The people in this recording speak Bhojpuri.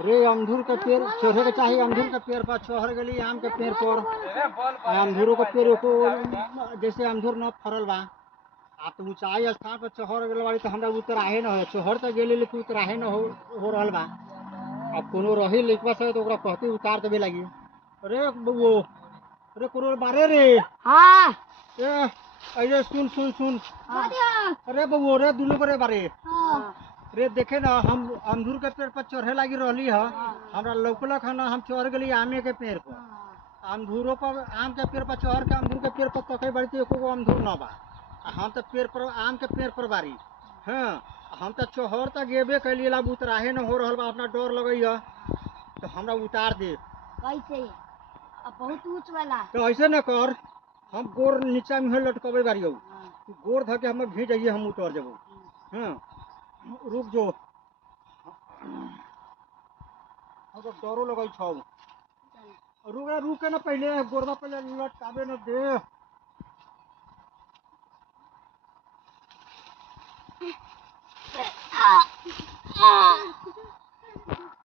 रे अमदूर के पेड़ चढ़े के चाहिए। अमदूर के पेड़ पर चढ़ गली आम के पेड़ पर अमदूरों के पेड़ को जैसे अमदूर न फरल बा आ तो ऊंचाई स्थान पर चढ़ गल बाड़ी तो हमरा उतराहे न हो चढ़ तो गेली लेकिन उतराहे न हो रहल बा। अब कोनो रही लइकवा से तो ओकरा कहते उतार देबे लगी। अरे बबुओ अरे कोनो बारे रे। हाँ ए अरे सुन सुन सुन। हाँ अरे बबुओ रे दुनू करे बारे हाँ रे देखे ना हम अमदूर के पेड़ पर चढ़े लगी रहली है हमरा लौकलक है ना हम चढ़ गली आमे के पेड़ पर अमदूरों पर आम के पेड़ पर चढ़ के अमदूर के पेड़ पर तके बाड़ी तो एको अमदूर न बा। हम तो पेड़ पर आम के पेड़ पर बारी हाँ हम तो चढ़ तक गेबे कैली ला उतराहे न हो रहल बा अपना डर लगैया तो हमरा उतार दे। कैसे अब बहुत ऊंच वाला तो ऐसे न कर हम गोर नीचा में लटकबे बारी तू गोर धके हम भी जाइए हम उतर जबो। हाँ रुक जो अब डरो लगल छौ रुक न पहले गोरबा पहले लटकाबे न दे।